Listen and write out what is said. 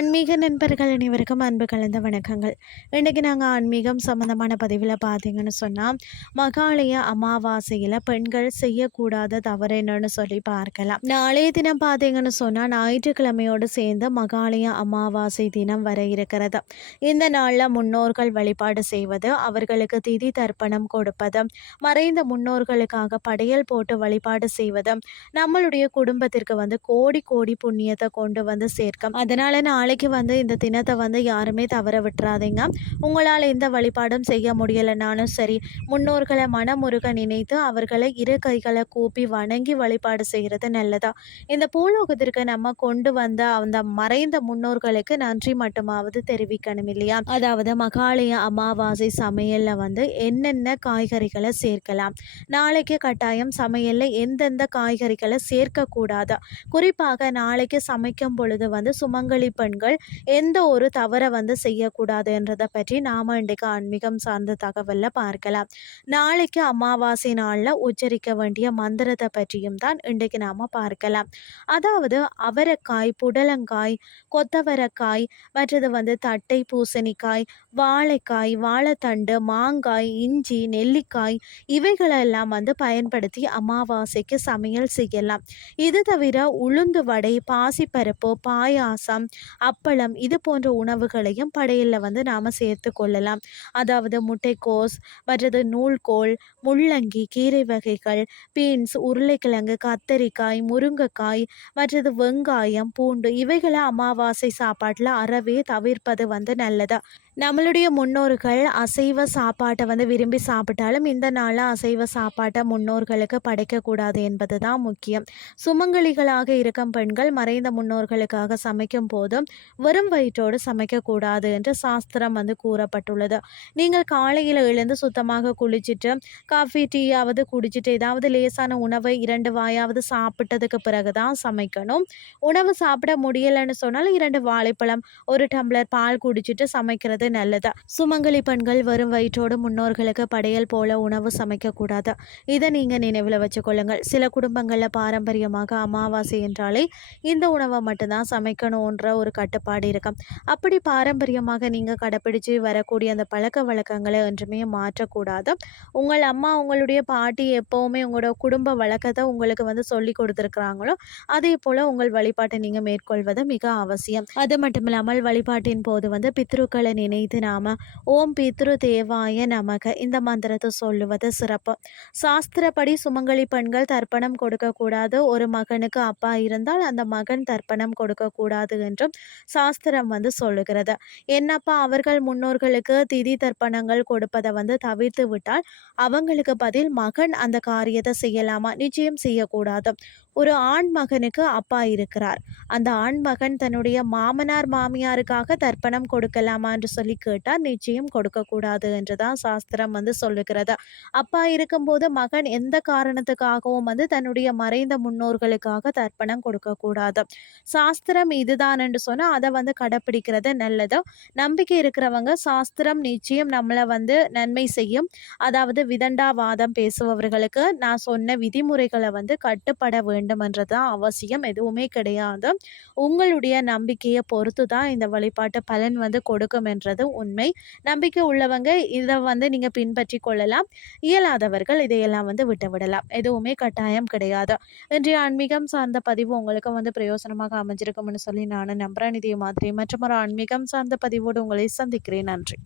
ஆன்மீக நண்பர்கள் அனைவருக்கும் அன்பு கலந்த வணக்கங்கள். இன்றைக்கு நாங்கள் ஆன்மீகம் சம்மந்தமான பதிவில் பார்த்தீங்கன்னு சொன்னால் மகாலய அமாவாசையில் பெண்கள் செய்யக்கூடாத தவறு என்னன்னு சொல்லி பார்க்கலாம். நாளைய தினம் பார்த்தீங்கன்னு சொன்னால் ஞாயிற்றுக்கிழமையோடு சேர்ந்து மகாலய அமாவாசை தினம் வர இருக்கிறது. இந்த நாளில் முன்னோர்கள் வழிபாடு செய்வது அவர்களுக்கு திதி தர்ப்பணம் கொடுப்பது மறைந்த முன்னோர்களுக்காக படையல் போட்டு வழிபாடு செய்வது நம்மளுடைய குடும்பத்திற்கு வந்து கோடி கோடி புண்ணியத்தை கொண்டு வந்து சேர்க்கும். அதனால நாளைக்கு வந்து இந்த தினத்தை வந்து யாருமே தவற விட்டுறாதீங்க. உங்களால் எந்த வழிபாடும் செய்ய முடியலைனாலும் சரி முன்னோர்களை மனமுருக நினைத்து அவர்களை இரு கைகளை கூப்பி வணங்கி வழிபாடு செய்கிறது நல்லதா? இந்த பூலோகத்திற்கு நம்ம கொண்டு வந்த அந்த மறைந்த முன்னோர்களுக்கு நன்றி மட்டுமாவது தெரிவிக்கணும் இல்லையா? அதாவது மகாலய அமாவாசை சமையலில் வந்து என்னென்ன காய்கறிகளை சேர்க்கலாம்? நாளைக்கு கட்டாயம் சமையலில் எந்தெந்த காய்கறிகளை சேர்க்கக்கூடாது? குறிப்பாக நாளைக்கு சமைக்கும் பொழுது வந்து சுமங்கலி பெண்கள் எந்த ஒரு தவறை வந்து செய்யக்கூடாதுன்றதை பற்றி நாம் இன்றைக்கு ஆன்மீகம் சார்ந்த தகவலில் பார்க்கலாம். நாளைக்கு அமாவாசை நாளில் உச்சரிக்க வேண்டிய மந்திரத்தை பற்றியும் தான் இன்றைக்கு நாம் பார்க்கலாம். அதாவது அவரைக்காய் புடலங்காய் கொத்தவரக்காய் மற்றது வந்து தட்டை பூசணிக்காய் வாழைக்காய் வாழைத்தண்டு மாங்காய் இஞ்சி நெல்லிக்காய் இவைகளெல்லாம் வந்து பயன்படுத்தி அமாவாசைக்கு சமையல் செய்யலாம். இது தவிர உளுந்து வடை பாசிப்பருப்பு பாயாசம் அப்பளம் இது போன்ற உணவுகளையும் படையலில் வந்து நாம் சேர்த்து கொள்ளலாம். அதாவது முட்டைக்கோஸ் மற்றது நூல்கோல் முள்ளங்கி கீரை வகைகள் பீன்ஸ் உருளைக்கிழங்கு கத்தரிக்காய் முருங்கைக்காய் மற்றது வெங்காயம் பூண்டு இவைகளை அமாவாசை சாப்பாட்டில் அறவே தவிர்ப்பது வந்து நல்லதா? நம்மளுடைய முன்னோர்கள் அசைவ சாப்பாட்டை வந்து விரும்பி சாப்பிட்டாலும் இந்த நாளில் அசைவ சாப்பாட்டை முன்னோர்களுக்கு படைக்கக்கூடாது என்பது தான் முக்கியம். சுமங்கலிகளாக இருக்கும் பெண்கள் மறைந்த முன்னோர்களுக்காக சமைக்கும் போதும் வெறும் வயிற்றோடு சமைக்கக்கூடாது என்று சாஸ்திரம் வந்து கூறப்பட்டுள்ளது. நீங்கள் காலையில் எழுந்து சுத்தமாக குளிச்சுட்டு காஃபி டீயாவது குடிச்சிட்டு ஏதாவது லேசான உணவை இரண்டு வாயாவது சாப்பிட்டதுக்கு பிறகு தான் சமைக்கணும். உணவு சாப்பிட முடியலைன்னு சொன்னால் இரண்டு வாழைப்பழம் ஒரு டம்ளர் பால் குடிச்சிட்டு சமைக்கிறது நல்லது. சுமங்கலி பெண்கள் வரும் வயிற்றோடு முன்னோர்களுக்கு படையல் போல உணவு சமைக்கக்கூடாது. இதை நீங்கள் நினைவில் வச்சுக்கொள்ளுங்கள். சில குடும்பங்களில் பாரம்பரியமாக அமாவாசை என்றாலே இந்த உணவை மட்டும்தான் சமைக்கணுன்ற ஒரு கட்டுப்பாடு இருக்கும். அப்படி பாரம்பரியமாக நீங்கள் கடைப்பிடிச்சு வரக்கூடிய அந்த பழக்க வழக்கங்களை என்றுமே மாற்றக்கூடாது. உங்கள் அம்மா உங்களுடைய பாட்டி எப்போவுமே உங்களோட குடும்ப வழக்கத்தை உங்களுக்கு வந்து சொல்லி கொடுத்துருக்குறாங்களோ அதே போல் உங்கள் வழிபாட்டை நீங்கள் மேற்கொள்வது மிக அவசியம். அது மட்டும் இல்லாமல் வழிபாட்டின் போது வந்து பித்ருக்களை நினைத்து நாம ஓம் பித்ரு தேவாய நமக இந்த மந்திரத்தை சொல்லுவது சிறப்பு. சாஸ்திரப்படி சுமங்கலி பெண்கள் தர்ப்பணம் கொடுக்கக்கூடாது. ஒரு மகனுக்கு அப்பா இருந்தால் அந்த மகன் தர்ப்பணம் கொடுக்கக்கூடாது என்றும் சாஸ்திரம் வந்து சொல்லுகிறது. என்னப்பா அவர்கள் முன்னோர்களுக்கு திதி தர்ப்பணங்கள் கொடுப்பதை வந்து தவிர்த்து விட்டால் அவங்களுக்கு பதில் மகன் அந்த காரியத்தை செய்யலாமா? நிச்சயம் செய்யக்கூடாது. ஒரு ஆண் மகனுக்கு அப்பா இருக்கிறார். அந்த ஆண் மகன் தன்னுடைய மாமனார் மாமியாருக்காக தர்ப்பணம் கொடுக்கலாமா என்று சொல்லி கேட்டால் நிச்சயம் கொடுக்கக்கூடாது என்று தான் சாஸ்திரம் வந்து சொல்லுகிறது. அப்பா இருக்கும்போது மகன் எந்த காரணத்துக்காகவும் வந்து தன்னுடைய மறைந்த முன்னோர்களுக்காக தர்ப்பணம் கொடுக்கக்கூடாது. சாஸ்திரம் இதுதான் என்று சொன்னால் அதை வந்து கடைப்பிடிக்கிறது நல்லது. நம்பிக்கை இருக்கிறவங்க சாஸ்திரம் நிச்சயம் நம்மளை வந்து நன்மை செய்யும். அதாவது விதண்டாவாதம் பேசுபவர்களுக்கு நான் சொன்ன விதிமுறைகளை வந்து கட்டுப்பட வேண்டும். வேண்டும்ன்றது அவசியம் எதுவுமே கிடையாது. உங்களுடைய நம்பிக்கையை பொறுத்து தான் இந்த வழிபாட்டு பலன் வந்து கொடுக்கும் என்றது உண்மை. நம்பிக்கை உள்ளவங்க இதை வந்து நீங்கள் பின்பற்றி கொள்ளலாம். இயலாதவர்கள் இதையெல்லாம் வந்து விட்டு விடலாம் எதுவுமே கட்டாயம் கிடையாது. இன்றைய ஆன்மீகம் சார்ந்த பதிவு உங்களுக்கு வந்து பிரயோசனமாக அமைஞ்சிருக்கும்னு சொல்லி நான் நம்புறேன். இதே மாதிரி மற்றும் ஒரு ஆன்மீகம் சார்ந்த பதிவோடு உங்களை சந்திக்கிறேன். நன்றி.